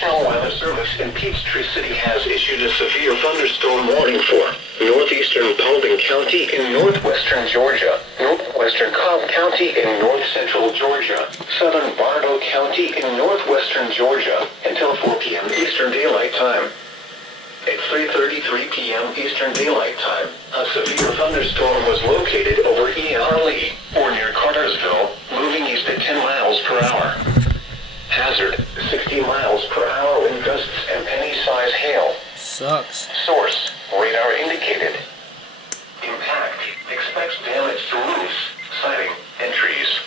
National Weather Service in Peachtree City has issued a severe thunderstorm warning for northeastern Paulding County in northwestern Georgia, northwestern Cobb County in north-central Georgia, southern Bartow County in northwestern Georgia until 4 p.m. Eastern Daylight Time. At 3:33 p.m. Eastern Daylight Time, a severe thunderstorm was located over EAS or near Cartersville, moving east at 10 miles per hour. Hazard, 60 miles per hour wind gusts and penny-size hail. Sucks. Source, radar indicated. Impact, expects damage to roofs, siding, and trees.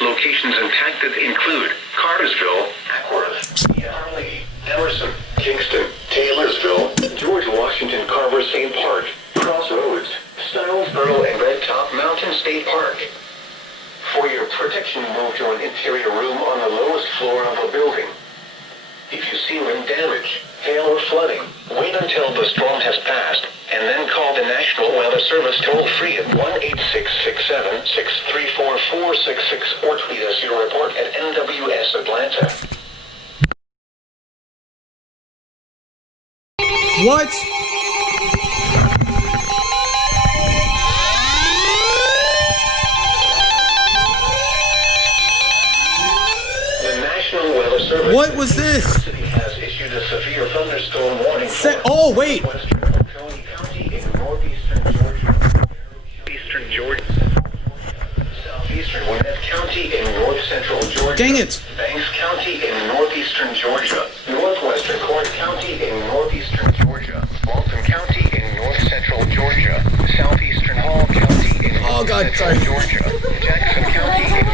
Locations impacted include Cartersville, Ackworth, EAS, Emerson, Kingston, Taylorsville, George Washington Carver State Park, Crossroads, Stylesboro, and Red Top Mountain State Park. For your protection, move to an interior room on the lowest floor of a building. If you see wind damage, hail, or flooding, wait until the storm has passed, and then call the National Weather Service toll-free at 1-866-7-634-466 or tweet us your report at NWS Atlanta. What? The National Weather Service What was this? has issued a severe thunderstorm warning for Oh, wait. western Oconee County in northeastern Georgia, eastern Georgia, southeastern Gwinnett County in north-central Georgia, Dang it. Banks County in northeastern Georgia, northwestern Court County in northeastern Georgia, Walton County in north-central Georgia, southeastern Hall County in north-central Georgia, Jackson County in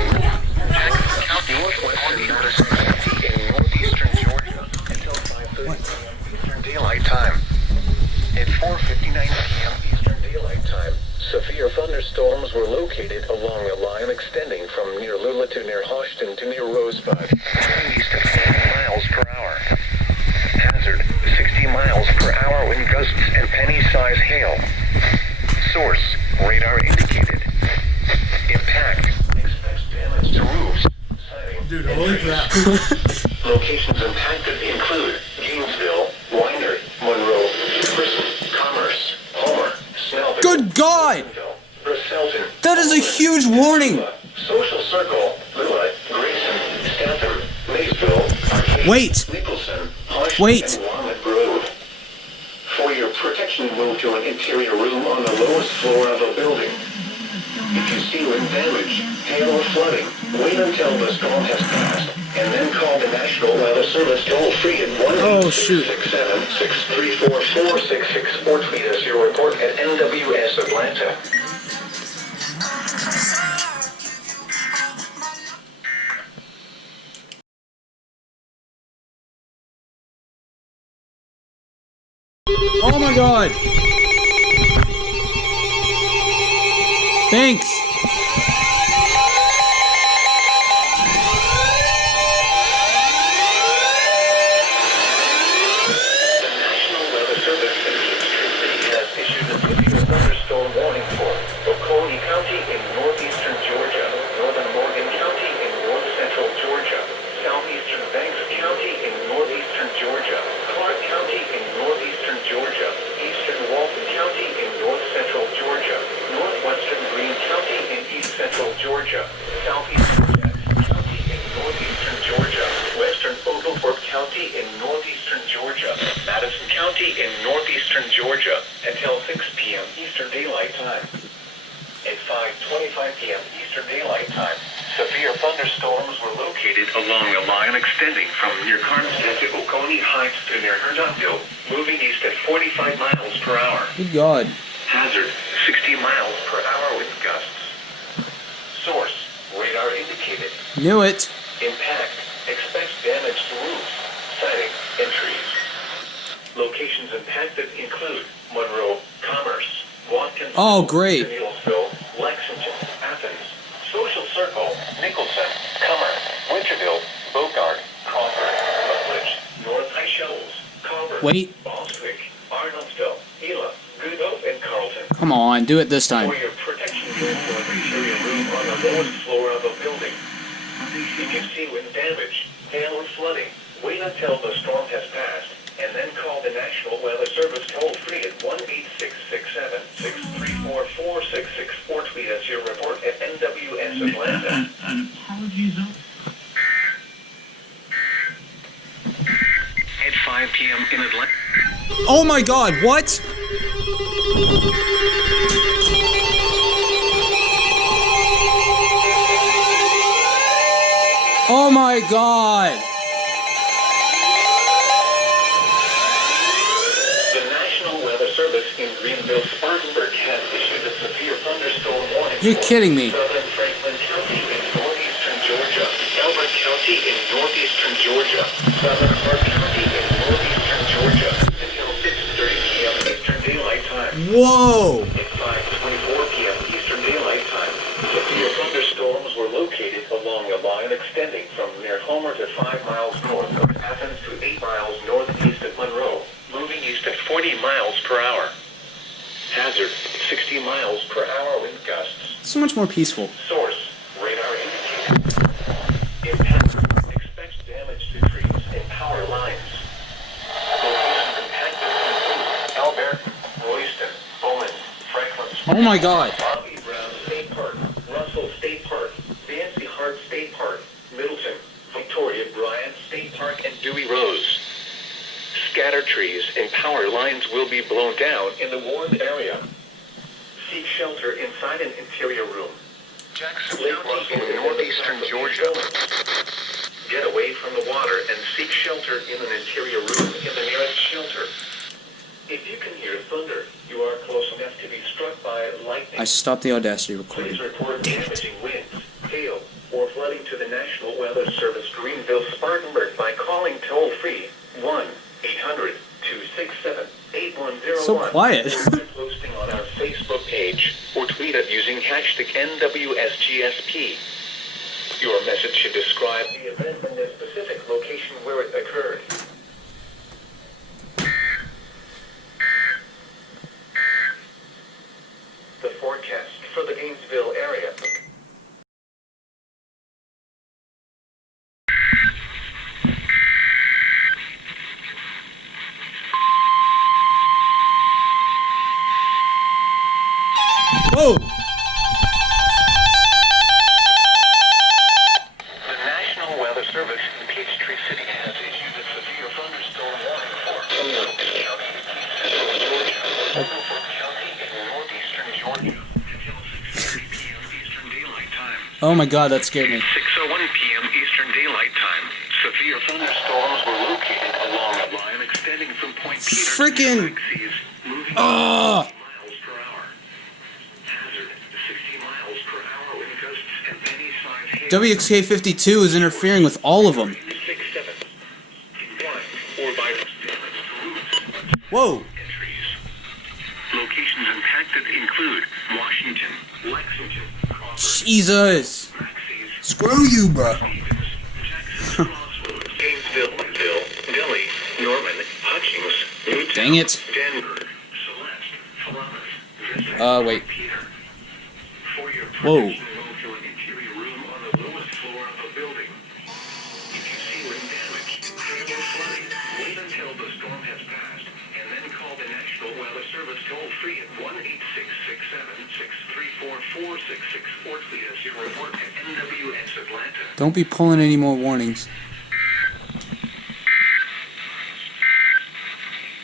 northwestern Madison County in northeastern Georgia until 5:30 p.m. Eastern Daylight Time. At 4:59 p.m. Eastern Daylight Time, severe thunderstorms were located along a line extending from near Lula to near Hoshton to near Rosebud, moving east at 40 miles per hour. Hazard, 60 miles per hour wind gusts and penny-size hail. Source, radar indicated. Impact, expects damage to roofs. Dude, holy crap. Locations impacted include Gainesville, Winder, Monroe, Jefferson, Commerce, Homer, Snellville, Good God! Bristolton, That is a huge warning. Social Circle, Lula, Grayson, Stanton, Maysville, Arcade, Wait. Nicholson, Hush, Wait. and Walnut Road. For your protection, move to an interior room on the lowest floor of a building. If you see wind damage, hail, or flooding, wait until the storm has passed, and then call the National Weather Service toll-free at 1-866-7-634-466 or tweet us your report at NWS Atlanta. Oh my God. Thanks. Thunderstorm warning for Oconee County in northeastern Georgia, northern Morgan County in north-central Georgia, southeastern Banks County in northeastern Georgia, Clark County in northeastern Georgia, eastern Walton County in north-central Georgia, northwestern Greene County in east-central Georgia, southeastern Jackson County in northeastern Georgia, western Oglethorpe County in northeastern Georgia, Madison County in northeastern Georgia until 6 p.m. Eastern Daylight Time. At 5:25 p.m. Eastern Daylight Time, severe thunderstorms were located along a line extending from near Carnstead to Oconee Heights to near Herndonville, moving east at 45 miles per hour. Good God. Hazard, 60 miles per hour wind gusts. Source, radar indicated. Knew it. Impact, expects damage to roofs, siding, and trees. Locations impacted include Monroe, Commerce, Watkins, Oh, great. Needlesville, Lexington, Athens, Social Circle, Nicholson, Comer, Winterville, Bogart, Crawford, Rutledge, North High Shoals, Carver, Wait. Bostwick, Arnoldville, Gila, Good Hope, and Carlton. Come on, do it this time. For your protection, move to an interior room on the lowest floor of a building. If you see wind damage, hail, or flooding, Wait until the storm has passed, and then call the National Weather Service toll-free at 1-866-7-634-4666 or tweet us your report at NWS Atlanta. Apologies. At 5 p.m. in Atlanta. Oh my god, what? Oh my god! The National Weather Service in Greenville, Spartanburg has issued a severe thunderstorm warning. You're kidding me. Southern Franklin County in northeastern Georgia, Elbert County in northeastern Georgia, Southern Clark County in northeastern Georgia, until 6:30 p.m. Eastern Daylight Time. Whoa! At 5:24 p.m. Eastern Daylight Time, severe thunderstorms were located along a line extending from near Homer to 5 miles north of Athens to 8 miles northeast of Monroe, moving east at 40 miles per hour. Hazard, 60 miles per hour wind gusts. So much more peaceful. Source, radar indicator. Impact, expect damage to trees and power lines. Locations impacted include Albert, Royston, Bowman, Franklin. Oh my god. Bobby Brown State Park, Russell State Park, Nancy Hart State Park, Middleton, Victoria Bryant State Park, and Dewey Rose. Scatter trees and power lines will be blown down in the warned area. Seek shelter inside an interior room. Jackson County in northeastern Georgia. Get away from the water and seek shelter in an interior room in the nearest shelter. If you can hear thunder, you are close enough to be struck by lightning. I stopped the Audacity Please recording. report damaging winds, hail, or flooding to the National Weather Service Greenville, Spartanburg by calling toll-free 1-800-267-8101. So quiet. Or by posting on our Facebook page or tweet it using hashtag NWSGSP. Your message should describe the event and the specific location where it occurred. The forecast for the Gainesville area. Whoa! The National Weather Service in Peachtree City has issued a severe thunderstorm warning for Elbert County, central Georgia, Rutherford County, and northeastern Georgia until 6:30 p.m. Eastern Daylight Time. Oh my god, that scared me. 6:01 p.m. Eastern Daylight Time. Severe thunderstorms were located along a line extending from Point Peter Frickin' to Seas, moving Ah! 60 miles per hour. Hazard, 60 miles per hour wind gusts and penny-sized hail. WXK52 is interfering with all of them. 6-7. Or by damage to roofs Whoa! and trees. Locations impacted include Washington, Lexington, Crawford, Jesus! Maxey's, Screw you, bro. Stevens, Jackson Crossroads, Gainesville, Delhi, Norman, Hutchings, Newtown, Dang it. Denver, Celeste, Columbus, Wait. Peter. For your Whoa. protection, move to an interior room on the lowest floor of a building. If you see wind damage, hail or flooding, wait until the storm has passed, and then call the National Weather Service toll-free at 1-866-7-634-4666 or tweet us your report at NWS Atlanta. Don't be pulling any more warnings.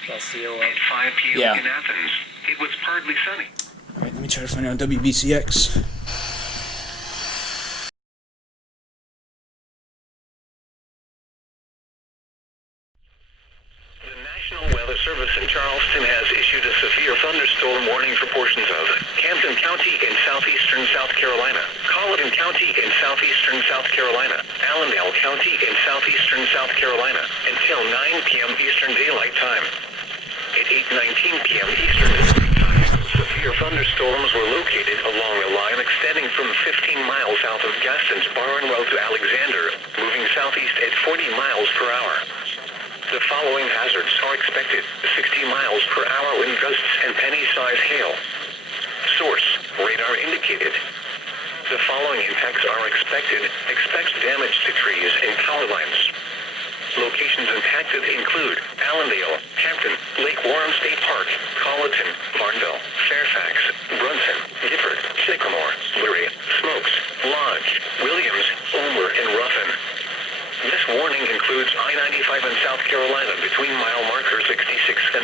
At 5 p.m. Yeah. in Athens, it was partly sunny. Alright, let me try to find out WBCX. The National Weather Service in Charleston has issued a severe thunderstorm warning for portions of Camden County in southeastern South Carolina, Colleton County in southeastern South Carolina, Allendale County in southeastern South Carolina, until 9 p.m. Eastern Daylight Time. At 8:19 p.m. Eastern Daylight Time, severe thunderstorms were located along a line extending from 15 miles south of Gaston's Barnwell to Alexander, moving southeast at 40 miles per hour. The following hazards are expected: 60 miles per hour wind gusts and penny-sized hail. Source, radar indicated. The following impacts are expected. Expect damage to trees and power lines. Locations impacted include Allendale, Hampton, Lake Warren State Park, Colleton, Barnville, Fairfax, Brunson, Gifford, Sycamore, Lurie, Smokes, Lodge, Williams, Omer, and Ruffin. This warning includes I-95 in South Carolina between mile marker 66 and